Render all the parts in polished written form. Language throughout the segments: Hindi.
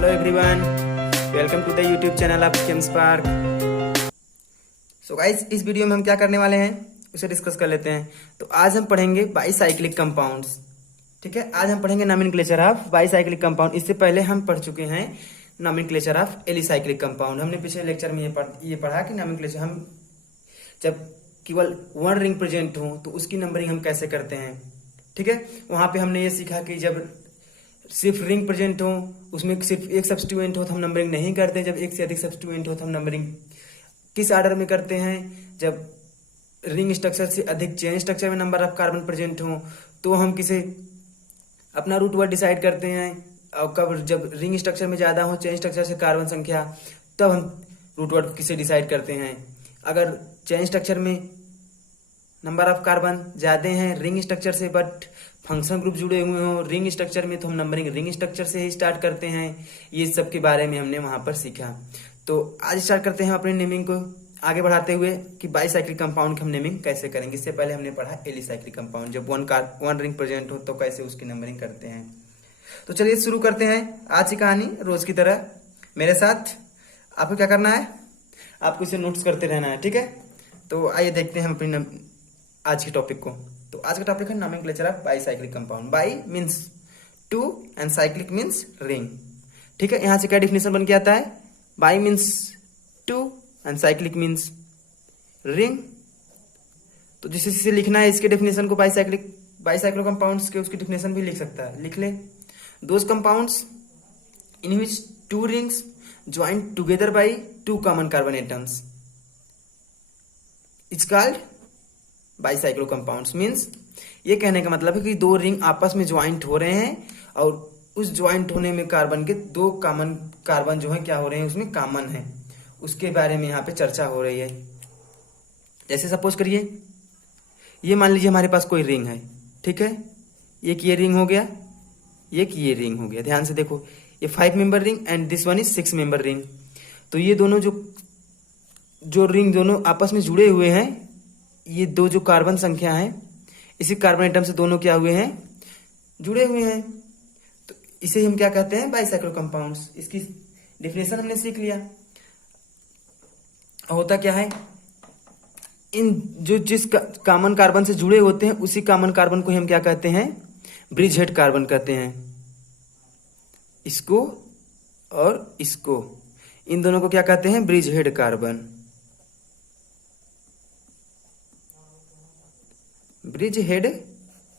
Hello everyone, welcome to the YouTube channel of Chem Spark. So guys, इस वीडियो में हम क्या करने वाले हैं उसे डिस्कस कर लेते हैं। तो आज हम पढ़ेंगे बाईसाइक्लिक कंपाउंड्स। ठीक है, आज हम पढ़ेंगे नॉमेनक्लेचर ऑफ बाईसाइक्लिक कंपाउंड। इससे पहले हम पढ़ चुके हैं नॉमेनक्लेचर ऑफ एलिसाइक्लिक कंपाउंड। हमने पिछले लेक्चर में ये पढ़ा कि नॉमेनक्लेचर हम जब केवल वन रिंग प्रेजेंट हो तो उसकी नंबरिंग हम कैसे करते हैं। ठीक है, वहां पे हमने ये सीखा कि जब सिर्फ रिंग प्रेजेंट हो, उसमें सिर्फ एक सब्स्टिट्यूएंट हो तो हम नंबरिंग नहीं करते। जब एक से अधिक सब्स्टिट्यूएंट हो तो हम नंबरिंग किस ऑर्डर में करते हैं। जब रिंग स्ट्रक्चर से अधिक चेन स्ट्रक्चर में नंबर ऑफ कार्बन प्रेजेंट हो तो हम किसे अपना रूट वर्ड डिसाइड करते हैं। और कब जब रिंग स्ट्रक्चर में ज्यादा हो चेन स्ट्रक्चर से कार्बन संख्या, तब हम रूट वर्ड किसे डिसाइड करते हैं। अगर चेन स्ट्रक्चर में नंबर ऑफ कार्बन ज्यादा हैं रिंग स्ट्रक्चर से बट फंक्शन ग्रुप जुड़े हुए हो रिंग स्ट्रक्चर में, तो हम नंबरिंग रिंग स्ट्रक्चर से ही स्टार्ट करते हैं। ये सब के बारे में हमने वहां पर सीखा। तो आज स्टार्ट करते हैं अपने नेमिंग को आगे बढ़ाते हुए कि बाईसाइक्लिक कंपाउंड की हम नेमिंग कैसे करेंगे। इससे पहले हमने पढ़ा एलिसाइक्लिक कंपाउंड, जब वन रिंग प्रेजेंट हो तो कैसे उसकी नंबरिंग करते हैं। तो चलिए शुरू करते हैं आज की कहानी। रोज की तरह मेरे साथ आपको क्या करना है, आपको इसे नोट्स करते रहना है। ठीक है, तो आइए देखते हैं हम अपनी आज के टॉपिक को। तो आज का टॉपिक है nomenclature of bicyclic compound. Bi means two and cyclic means ring. ठीक है, यहां से क्या डिफिनेशन बन के आता है, bi means two and cyclic means ring. तो जिसे लिखना है इसके डेफिनेशन को बाईसाइक्लिक कंपाउंड्स के, उसकी डेफिनेशन भी लिख सकता है। लिख ले, those compounds in which to rings joint together by two common carbon atoms it's called bicyclo compounds. Means ये कहने का मतलब है कि दो रिंग आपस में ज्वाइंट हो रहे हैं और उस ज्वाइंट होने में कार्बन के दो कॉमन कार्बन जो है क्या हो रहे हैं, उसमें कॉमन है, उसके बारे में यहाँ पे चर्चा हो रही है। जैसे सपोज करिए, ये मान लीजिए हमारे पास कोई रिंग है। ठीक है, एक ये रिंग हो गया, एक ये रिंग हो गया। ध्यान से देखो, ये 5 member ring and this one is 6 member ring. तो ये दोनों जो रिंग दोनों आपस में जुड़े हुए हैं, ये दो जो कार्बन संख्या है इसी कार्बन एटम से दोनों क्या हुए हैं, जुड़े हुए हैं। तो इसे हम क्या कहते हैं, बाईसाइक्लिक कंपाउंड्स। इसकी डेफिनेशन हमने सीख लिया। होता क्या है, इन जिस कॉमन कार्बन से जुड़े होते हैं उसी कॉमन कार्बन को हम क्या कहते हैं, ब्रिज हेड कार्बन कहते हैं। इसको और इसको, इन दोनों को क्या कहते हैं, bridge head carbon. Bridge head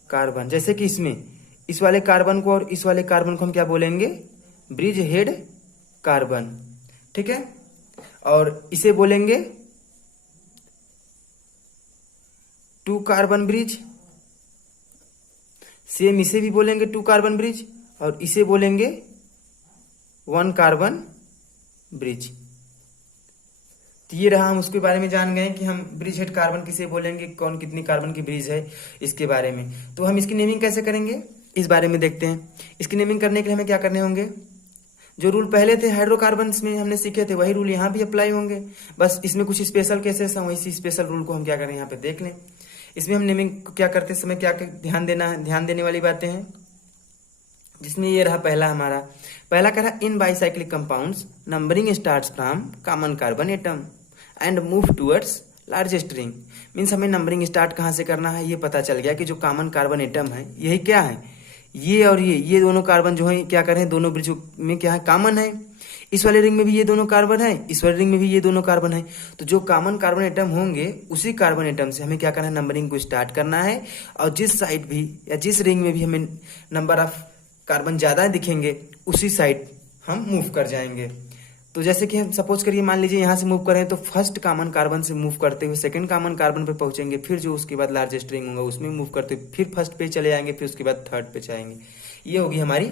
carbon, जैसे कि इसमें इस वाले कार्बन को और इस वाले कार्बन को हम क्या बोलेंगे, ब्रिज हेड कार्बन। ठीक है, और इसे बोलेंगे टू कार्बन ब्रिज। सेम इसे भी बोलेंगे टू कार्बन ब्रिज और इसे बोलेंगे वन कार्बन ब्रिज। तो ये रहा, हम उसके बारे में जान गए कि हम ब्रिज हेड कार्बन किसे बोलेंगे, कौन कितनी कार्बन की ब्रिज है इसके बारे में। तो हम इसकी नेमिंग कैसे करेंगे इस बारे में देखते हैं। इसकी नेमिंग करने के लिए हमें क्या करने होंगे, जो रूल पहले थे हाइड्रोकार्बन्स में हमने सीखे थे वही रूल यहाँ भी अप्लाई होंगे। बस इसमें कुछ स्पेशल केसेस हैं, वही स्पेशल रूल को हम क्या करें यहाँ पे देख लें। इसमें हम नेमिंग क्या करते समय क्या ध्यान देने वाली बातें हैं, जिसमें ये रहा पहला करा, in bicyclic compounds numbering starts from common carbon atom and move towards largest ring. Means हमें नंबरिंग स्टार्ट कहाँ से करना है, ये पता चल गया कि जो कॉमन कार्बन एटम है यही क्या है, ये और ये दोनों कार्बन जो है क्या करें, दोनों ब्रिज में क्या है, कॉमन है। इस वाले रिंग में भी ये दोनों कार्बन है, इस वाले रिंग में भी ये दोनों कार्बन है। तो जो कॉमन कार्बन एटम होंगे उसी कार्बन एटम से हमें क्या करना है, नंबरिंग को स्टार्ट करना है। और जिस साइड भी या जिस रिंग में भी हमें नंबर ऑफ कार्बन ज्यादा दिखेंगे उसी साइड हम मूव कर जाएंगे। तो जैसे कि हम सपोज करिए, मान लीजिए यहाँ से मूव करें तो फर्स्ट कॉमन कार्बन से मूव करते हुए सेकंड कॉमन कार्बन पे पहुंचेंगे, फिर जो उसके बाद लार्जेस्ट रिंग होगा उसमें मूव करते हुए फिर फर्स्ट पे चले जाएंगे, फिर उसके बाद थर्ड पे जाएंगे। ये होगी हमारी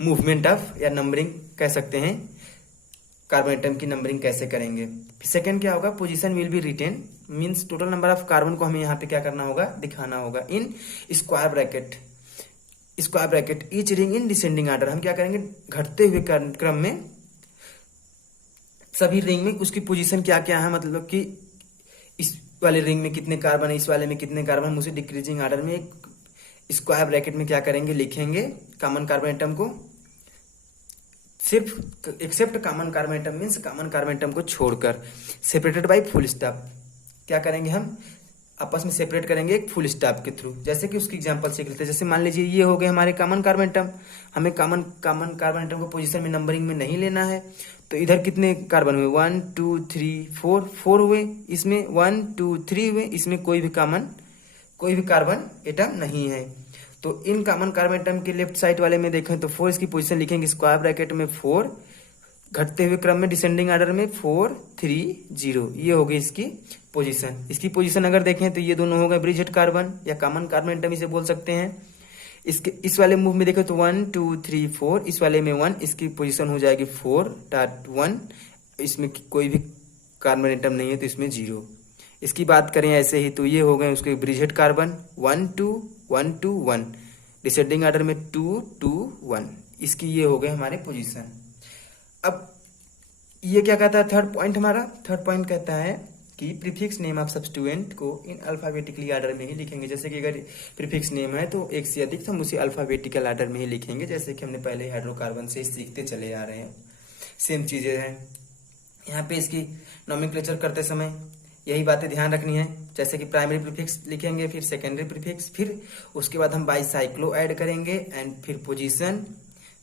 मूवमेंट ऑफ या नंबरिंग कह सकते हैं, कार्बन एटम की नंबरिंग कैसे करेंगे। सेकंड क्या होगा, position will be written. Means total number of carbon को हमें यहाँ पे क्या करना होगा, दिखाना होगा in square bracket each ring in descending order. हम क्या करेंगे, घटते हुए क्रम में सभी रिंग में उसकी पोजीशन क्या क्या है, मतलब कि इस वाले रिंग में कितने कार्बन है, इस वाले में कितने कार्बन, उसे डिक्रीजिंग ऑर्डर में एक स्क्वायर ब्रैकेट में क्या करेंगे, लिखेंगे कॉमन कार्बन एटम को। सिर्फ except common carbon atom means common carbon atom को छोड़कर, सेपरेटेड बाय फुल स्टॉप। क्या करेंगे हम, आपस में सेपरेट करेंगे एक फुल स्टॉप के थ्रू। जैसे कि उसकी एग्जांपल सीख लेते हैं। जैसे मान लीजिए ये हो गए हमारे कॉमन कार्बन एटम, हमें कॉमन कार्बन एटम को पोजीशन में नंबरिंग में नहीं लेना है। तो इधर कितने कार्बन हुए, 1 2 3 4, 4 हुए, इसमें 1 2 3 हुए, इसमें कोई भी कार्बन एटम नहीं है। तो इन कॉमन कार्बन एटम के लेफ्ट साइड वाले में देखें तो 4 इसकी पोजीशन लिखेंगे स्क्वायर ब्रैकेट में 4, घटते हुए क्रम में डिसेंडिंग ऑर्डर में 4 3 0, ये हो गई इसकी पोजीशन। इसकी पोजीशन अगर देखें तो ये दोनों हो गए ब्रिज हेड कार्बन या कॉमन कार्बन एटम इसे बोल सकते हैं। इसके इस वाले मूव में देखें तो 1 2 3 4, इस वाले में 1, इसकी पोजीशन हो जाएगी 4.1, इसमें कोई भी कार्बन एटम नहीं है तो इसमें 0। इसकी बात करें ऐसे ही तो ये हो गए उसके bridge head carbon 1 2 1 2 1, descending order में 2 2 1, इसकी ये हो गए हमारे पोजीशन। अब ये क्या कहता है, थर्ड पॉइंट हमारा, थर्ड पॉइंट कहता है कि प्रीफिक्स नेम ऑफ सब्स्टिट्यूएंट को इन अल्फाबेटिकली ऑर्डर में ही लिखेंगे। जैसे कि अगर प्रीफिक्स नेम है तो एक से अधिक, तो हम उसे अल्फाबेटिकल ऑर्डर में ही लिखेंगे, जैसे कि हमने पहले हाइड्रोकार्बन से सीखते चले आ रहे हैं। सेम चीजें हैं यहाँ पे। इसकी नोमेनक्लेचर करते समय यही बातें ध्यान रखनी है। जैसे कि प्राइमरी प्रीफिक्स लिखेंगे, फिर सेकेंडरी प्रीफिक्स, फिर उसके बाद हम बाईसाइक्लो ऐड करेंगे एंड फिर पोजीशन,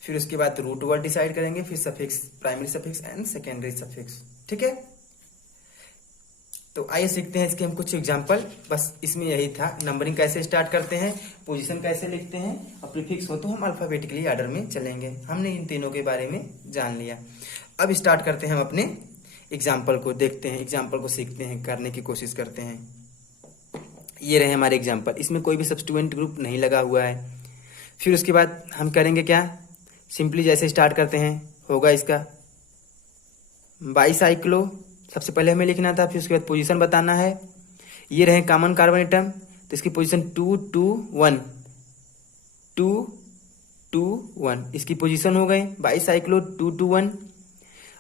फिर उसके बाद रूट वर्ड डिसाइड करेंगे, फिर suffix, primary suffix and secondary suffix. ठीक है, तो आइए सीखते हैं इसके हम कुछ एग्जांपल। बस इसमें यही था, नंबरिंग कैसे स्टार्ट करते हैं, पोजीशन कैसे लिखते हैं, और प्रीफिक्स हो तो हम अल्फाबेटिकली ऑर्डर में चलेंगे। हमने इन तीनों के बारे में जान लिया। अब स्टार्ट करते हैं हम अपने एग्जाम्पल को, देखते हैं एग्जाम्पल को, सीखते हैं, करने की कोशिश करते हैं। ये रहे हमारे एग्जाम्पल, इसमें कोई भी सब्स्टिट्यूएंट ग्रुप नहीं लगा हुआ है। फिर उसके बाद हम करेंगे क्या, सिंपली जैसे स्टार्ट करते हैं होगा इसका बाईसाइक्लो, सबसे पहले हमें लिखना था, फिर उसके बाद पोजीशन बताना है। ये रहे कॉमन कार्बन एटम, तो इसकी पोजीशन 2 2 1 2 2 1, इसकी पोजीशन हो गई बाईसाइक्लो 2 2 1।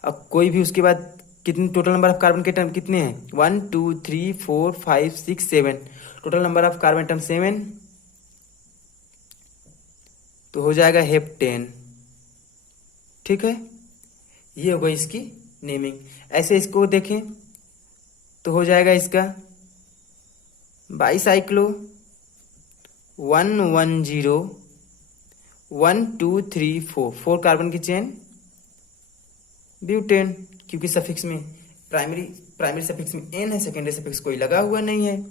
अब कोई भी उसके बाद कितने टोटल नंबर ऑफ कार्बन के एटम कितने हैं, 1 2 3 4 5 6 7, total number of carbon atom 7, तो हो जाएगा हेप्टेन। ठीक है, ये हो गई इसकी नेमिंग। ऐसे इसको देखें तो हो जाएगा इसका बाईसाइक्लो 1 1 0 1 2 3 4, 4 कार्बन की चेन ब्यूटेन, क्योंकि सफिक्स में प्राइमरी सफिक्स में एन है, सेकेंडरी सफिक्स कोई लगा हुआ नहीं है।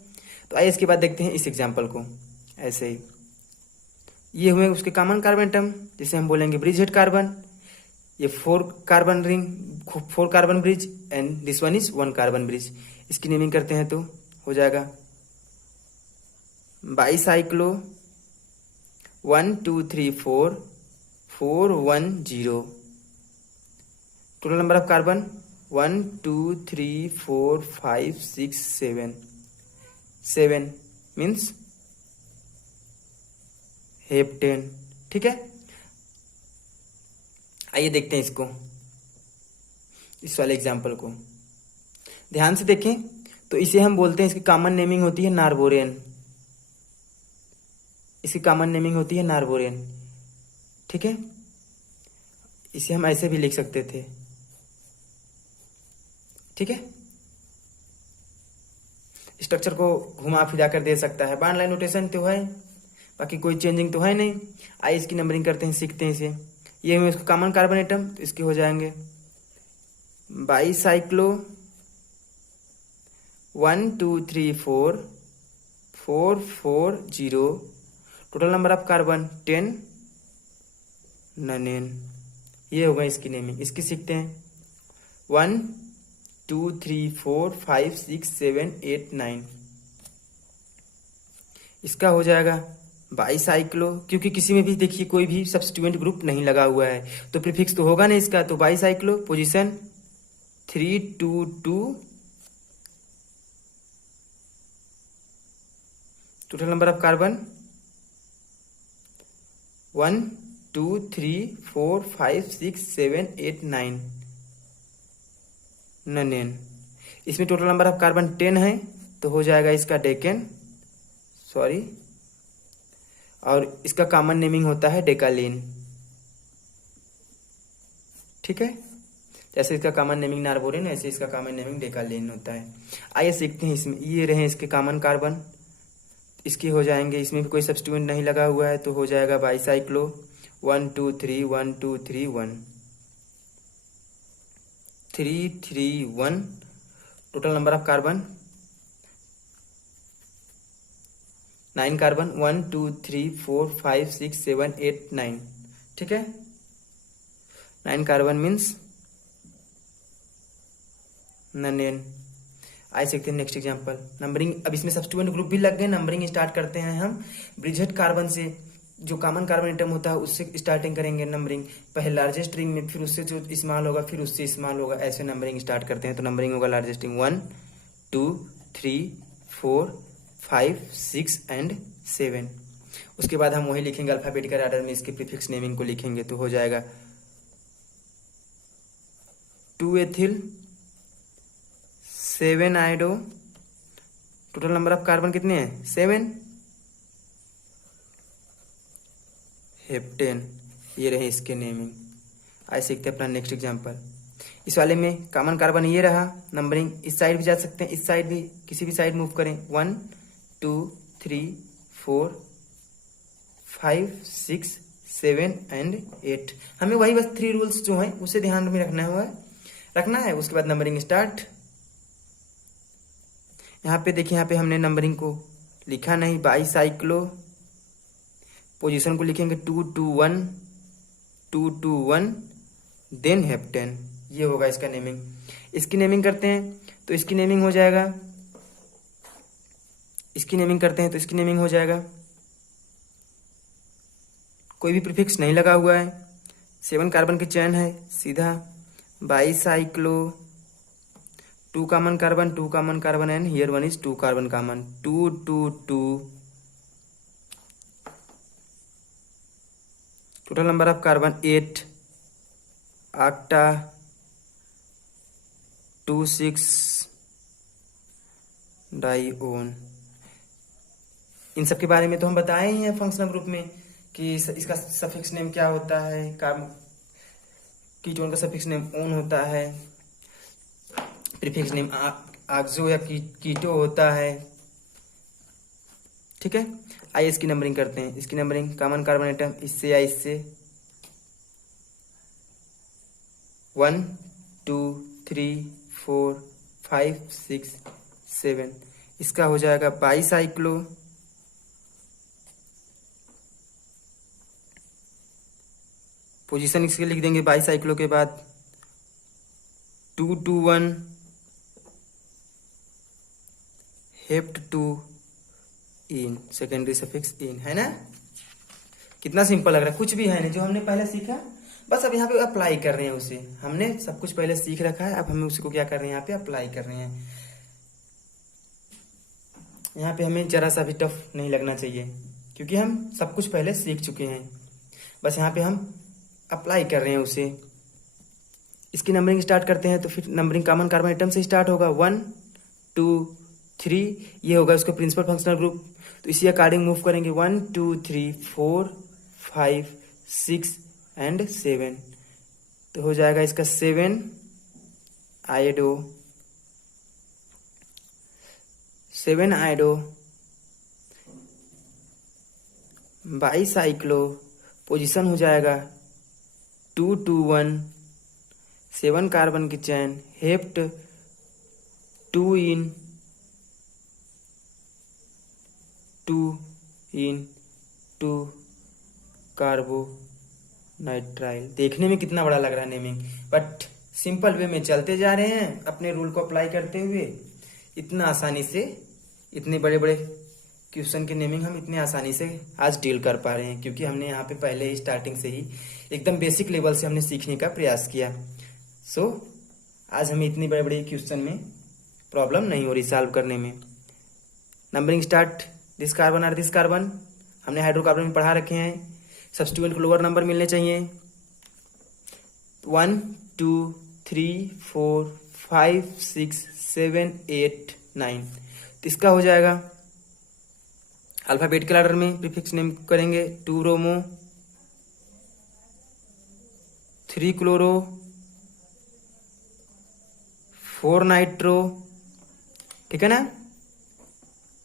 तो आइए इसके बाद देखते हैं इस एग्जांपल को। ऐसे ही ये हुए उसके कॉमन कार्बन एटम, जिसे हम बोलेंगे ब्रिज हेड कार्बन। ये 4 carbon ring, 4 carbon bridge and this one is 1 carbon bridge. इसकी नेमिंग करते हैं तो हो जाएगा bicyclo 1 2 3 4 4 1 0, total number of carbon 1 2 3 4 5 6 7, 7 means heptane. ठीक है, आइए देखते हैं इसको, इस वाले एग्जाम्पल को ध्यान से देखें। तो इसे हम बोलते हैं, इसकी कॉमन नेमिंग होती है नार्बोरियन, इसकी कॉमन नेमिंग होती है नार्बोरियन। ठीक है, इसे हम ऐसे भी लिख सकते थे। ठीक है, स्ट्रक्चर को घुमा फिरा कर दे सकता है, बाउंड लाइन नोटेशन तो है, बाकी कोई चेंजिंग तो है नहीं। आइए इसकी नंबरिंग करते हैं, सीखते हैं इसे। ये हुए उसके कॉमन कार्बन एटम, तो इसके हो जाएंगे bicyclo 1 2 3 4 4 4 0, total number of carbon 10 9। ये होगा इसकी नेमिंग। इसकी सीखते हैं 1 2 3 4 5 6 7 8 9, इसका हो जाएगा बाईसाइक्लो, क्योंकि किसी में भी देखिए कोई भी सब्स्टिट्यूएंट ग्रुप नहीं लगा हुआ है तो प्रीफिक्स तो होगा नहीं इसका। तो bicyclo position 3 2 2, total number of carbon 1 2 3 4 5 6 7 8 9 9। इसमें टोटल नंबर ऑफ कार्बन 10 है, तो हो जाएगा इसका डेकेन, सॉरी, और इसका कॉमन नेमिंग होता है डेकालीन। ठीक है, जैसे इसका कॉमन नेमिंग नार्बोरेन, ऐसे इसका कॉमन नेमिंग डेकालेन होता है। आइए सीखते हैं इसमें, ये रहे इसके कॉमन कार्बन, इसके हो जाएंगे, इसमें भी कोई सब्स्टिट्यूएंट नहीं लगा हुआ है तो हो जाएगा bicyclo 1 2 3 1 2 3 1 3 3 1। Total number of carbon 9 carbon, 1 2 3 4 5 6 7 8 9। ठीक है, 9 कार्बन मीन्स नन। आइए सीखते हैं नेक्स्ट एग्जांपल। नंबरिंग, अब इसमें सब्स्टिट्यूएंट ग्रुप भी लग गए, नंबरिंग स्टार्ट करते हैं हम ब्रिजेट कार्बन से, जो कॉमन कार्बन एटम होता है उससे स्टार्टिंग करेंगे नंबरिंग, पहले लार्जेस्ट रिंग में, फिर उससे जो स्मॉल होगा फिर उससे स्मॉल होगा, ऐसे नंबरिंग स्टार्ट करते हैं। तो नंबरिंग होगा लार्जेस्ट रिंग 1 2 3 4 5 6 एंड 7। उसके बाद हम वही लिखेंगे अल्फाबेटिकल ऑर्डर में, इसके प्रीफिक्स नेमिंग को लिखेंगे तो हो जाएगा 2 ethyl 7 iodo. Total number of carbon कितने हैं 7, हेप्टेन। ये रहे इसके नेमिंग। आइए सीखते हैं अपना नेक्स्ट एग्जांपल। इस वाले में कॉमन कार्बन ये रहा, नंबरिंग इस साइड भी जा सकते हैं, इस साइड भी, किसी भी साइड मूव करें, 1 2 3 4 5 6 7 एंड 8। हमें वही बस 3 रूल्स जो हैं उसे ध्यान में रखना है। उसके बाद नंबरिंग स्टार्ट। यहाँ पे देखिए, यहाँ पे हमने नंबरिंग को लिखा नहीं, बाईसाइक्लो, पोजीशन को लिखेंगे 2 2 1 2 2 1 देन हेप्टेन। ये होगा इसका नेमिंग। इसकी नेमिंग करते हैं तो इसकी नेमिंग हो जाएगा, इसकी नेमिंग करते हैं तो इसकी नेमिंग हो जाएगा, कोई भी प्रीफिक्स नहीं लगा हुआ है, 7 कार्बन की चेन है, सीधा bicyclo 2 common carbon and here 1 is 2 carbon common, 2 2 2। Total number of carbon 8, octa 2 6 डाइओन। इन सब के बारे में तो हम बताए ही हैं फंक्शनल ग्रुप में कि इसका सफिक्स नेम क्या होता है, कीटोन का सफिक्स नेम ओन होता है, प्रीफिक्स नेम आक्सो या कीटो होता है। ठीक है, आइए इसकी नंबरिंग करते हैं। इसकी नंबरिंग कॉमन कार्बन एटम इससे या इससे 1 2 3 4 5 6 7। इसका हो जाएगा बाईसाइक्लो, पोजीशन इसके लिख देंगे बाईसाइक्लो के बाद 2 2 1 हेप्ट 2 इन, सेकेंडरी सफिक्स इन। है ना, कितना सिंपल लग रहा है, कुछ भी है नहीं, जो हमने पहले सीखा बस अब यहाँ पे अप्लाई कर रहे हैं उसे। हमने सब कुछ पहले सीख रखा है, अब हमें उसको क्या कर रहे हैं, यहाँ पे अप्लाई कर रहे हैं। यहाँ पे हमें जरा सा भी टफ नहीं लगना चाहिए क्योंकि हम सब कुछ पहले सीख चुके हैं, बस यहाँ पे हम अप्लाई कर रहे हैं उसे। इसकी नंबरिंग स्टार्ट करते हैं तो फिर नंबरिंग कॉमन कार्बन एटम से स्टार्ट होगा 1 2 3, ये होगा उसका प्रिंसिपल फंक्शनल ग्रुप। तो इसी अकॉर्डिंग मूव करेंगे 1 2 3 4 5 6 एंड 7। तो हो जाएगा इसका 7 आयोडो, 7 आयोडो बाईसाइक्लो, पोजीशन हो जाएगा 2 2 1, 7 कार्बन की चैन, हेप्ट 2 इन 2 कार्बो नाइट्राइल। देखने में कितना बड़ा लग रहा है नेमिंग, बट सिंपल वे में चलते जा रहे हैं अपने रूल को अप्लाई करते हुए। इतना आसानी से इतने बड़े बड़े क्वेश्चन के नेमिंग हम इतने आसानी से आज डील कर पा रहे हैं क्योंकि हमने यहाँ पे पहले ही स्टार्टिंग से ही एकदम बेसिक लेवल से हमने सीखने का प्रयास किया। सो आज हमें इतनी बड़े बड़े क्वेश्चन में प्रॉब्लम नहीं हो रही सॉल्व करने में। नंबरिंग स्टार्ट, दिस कार्बन और दिस कार्बन हमने हाइड्रोकार्बन में पढ़ा रखे हैं। सब्स्टिट्यूएंट को लोअर नंबर मिलने चाहिए, 1 2 3 4 5 6 7 8 9। तो इसका हो जाएगा अल्फाबेटिकल ऑर्डर में प्रीफिक्स नेम करेंगे 2 ब्रोमो 3 क्लोरो 4 नाइट्रो, ठीक है ना,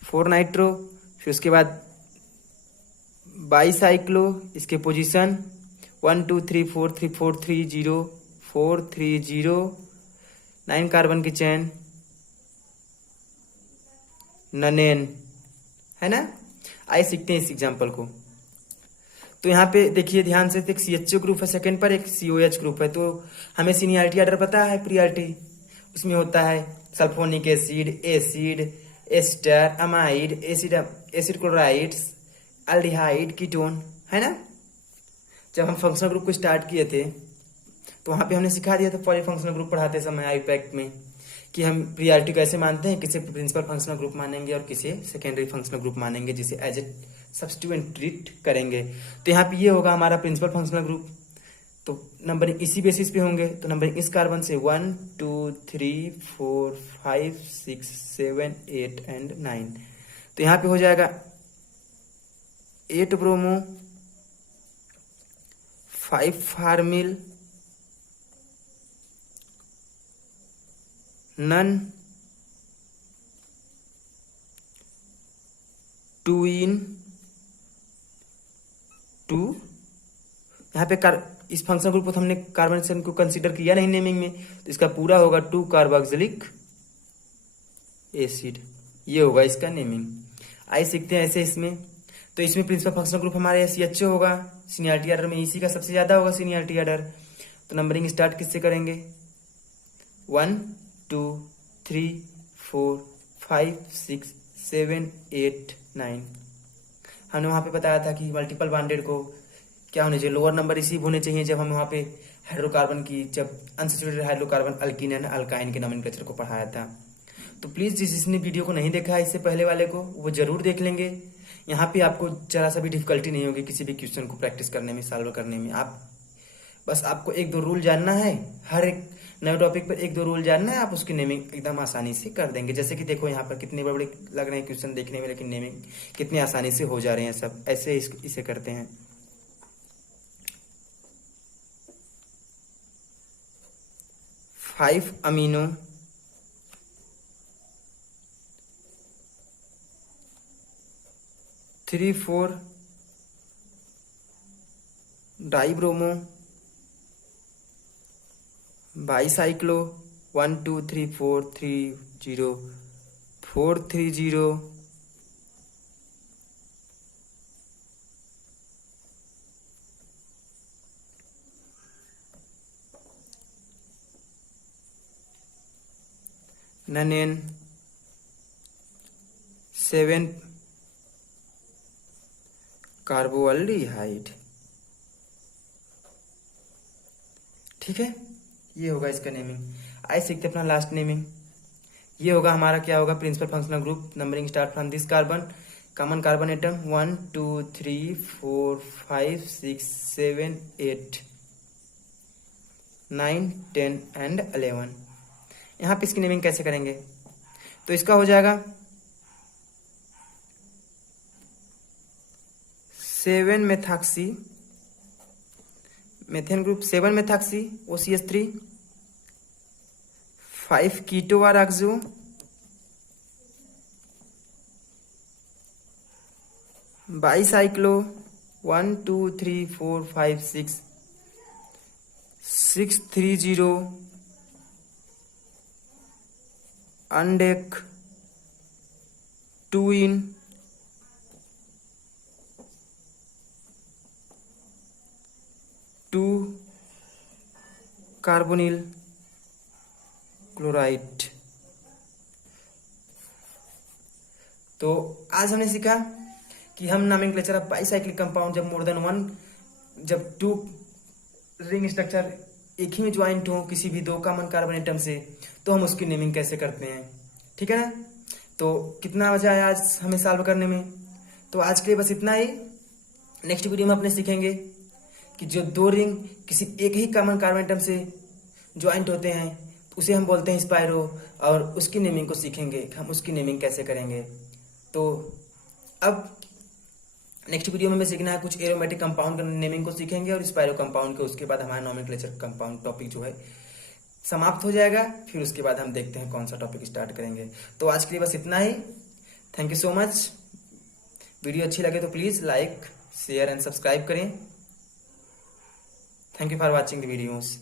4 नाइट्रो। फिर उसके बाद बाईसाइक्लो, इसके पोजीशन 1 2 3 4 3 4 3 0 4 3 0, 9 कार्बन की चेन, ननेन, है ना। आइए सीखते हैं इस एग्जाम्पल को। तो यहाँ पे देखिए ध्यान से, एक CHO ग्रुप है सेकंड पर, एक COH ग्रुप है। तो हमें सीनियरिटी ऑर्डर पता है, प्रियरिटी उसमें होता है sulphonic acid, ester, amide, acid chlorides, aldehyde, ketone, है ना। जब हम फंक्शनल ग्रुप को स्टार्ट किए थे तो वहां पे हमने सिखा दिया था पॉलीफंक्शनल ग्रुप पढ़ाते समय आईपैक में, कि हम प्रियरिटी कैसे मानते हैं, किसे प्रिंसिपल फंक्शनल ग्रुप मानेंगे और किसे सेकेंडरी फंक्शनल ग्रुप मानेंगे, जिसे एज ए सब्स्टिट्यूएंट ट्रीट करेंगे। तो यहाँ पे ये होगा हमारा प्रिंसिपल फंक्शनल ग्रुप। तो नंबरिंग इसी बेसिस पे होंगे। तो नंबरिंग इस कार्बन से 1 2 3 4 5 6 7 8 एंड 9। तो यहाँ पे हो जाएगा 8 ब्रोमो, 5 फार्मिल, नन, 2 इन 2। यहाँ पे इस फंक्शन ग्रुप को हमने कार्बन को कंसीडर किया नहीं नेमिंग में, तो इसका पूरा होगा 2 कार्बोक्सिलिक एसिड, ये होगा इसका नेमिंग। आइए सीखते हैं ऐसे इसमें। तो इसमें प्रिंसिपल फंक्शनल ग्रुप हमारे CHO होगा, सीनियरिटी ऑर्डर में इसी का सबसे ज्यादा होगा सीनियरिटी ऑर्डर। तो नंबरिंग स्टार्ट किससे करेंगे, 1 2 3 4 5 6 7 8 9। हमने वहां पे बताया था कि मल्टीपल बॉन्डेड को क्या होने चाहिए, लोअर नंबर रिसीव होने चाहिए। जब हम वहां पे हाइड्रोकार्बन की, जब unsaturated hydrocarbon alkyne and alkyne के नोमेनक्लेचर को पढ़ाया था। तो प्लीज जिसने वीडियो को नहीं देखा है इससे पहले वाले को, वो जरूर देख लेंगे। यहाँ पे आपको जरा सा भी डिफिकल्टी नहीं होगी किसी भी क्वेश्चन को प्रैक्टिस करने में, सॉल्व करने में। बस आपको 1-2 रूल जानना है, हर एक नए टॉपिक पर 1-2 रूल जानना है, आप उसकी नेमिंग एकदम आसानी से कर देंगे। जैसे कि देखो यहाँ पर कितने बड़े लग रहे हैं क्वेश्चन देखने में, लेकिन नेमिंग कितनी आसानी से हो जा रहे हैं सब। ऐसे इसे करते हैं। Five amino, 3 4 dibromo, bicyclo, 1 2 3 4 3 0 4 3 0, ननेन, 7 कार्बोअल्डिहाइड। ठीक है, ये होगा इसका नेमिंग। आइए सीखते अपना लास्ट नेमिंग। ये होगा हमारा, क्या होगा, principal functional group. Numbering start from this carbon, common carbon atom 1 2 3 4 5 6 7 8 9 10 and 11। यहाँ पे इसकी नेमिंग कैसे करेंगे, तो इसका हो जाएगा 7 methoxy, methane group 7 methoxy OCH3, 5 कीटो आरऑक्सो, 22 1 2 3 4 5 6 6 3 0, अंडेक, 2 इन 2 कार्बोनिल क्लोराइड। तो आज हमने सीखा कि हम नोमेनक्लेचर ऑफ बाईसाइक्लिक कंपाउंड, जब मोर देन 1, जब 2 रिंग स्ट्रक्चर एक ही में ज्वाइंट हो किसी भी 2 कॉमन कार्बन एटम से, तो हम उसकी नेमिंग कैसे करते हैं। ठीक है ना। तो कितना मजा आया आज हमें सॉल्व करने में। तो आज के लिए बस इतना ही। नेक्स्ट वीडियो में अपने सीखेंगे कि जो 2 रिंग किसी एक ही कॉमन कार्बन एटम से ज्वाइंट होते हैं उसे हम बोलते हैं स्पाइरो, और उसकी नेमिंग को सीखेंगे हम उसकी नेमिंग कैसे करेंगे। तो अब नेक्स्ट वीडियो में हमें सीखना है कुछ एरोमेटिक कंपाउंड का नेमिंग को सीखेंगे और स्पाइरो कंपाउंड के, उसके बाद हमारा नोमेनक्लेचर कंपाउंड टॉपिक जो है समाप्त हो जाएगा, फिर उसके बाद हम देखते हैं कौन सा टॉपिक स्टार्ट करेंगे। तो आज के लिए बस इतना ही। Thank you so much. Video अच्छी लगे तो please like share and subscribe करें। Thank you for watching the videos.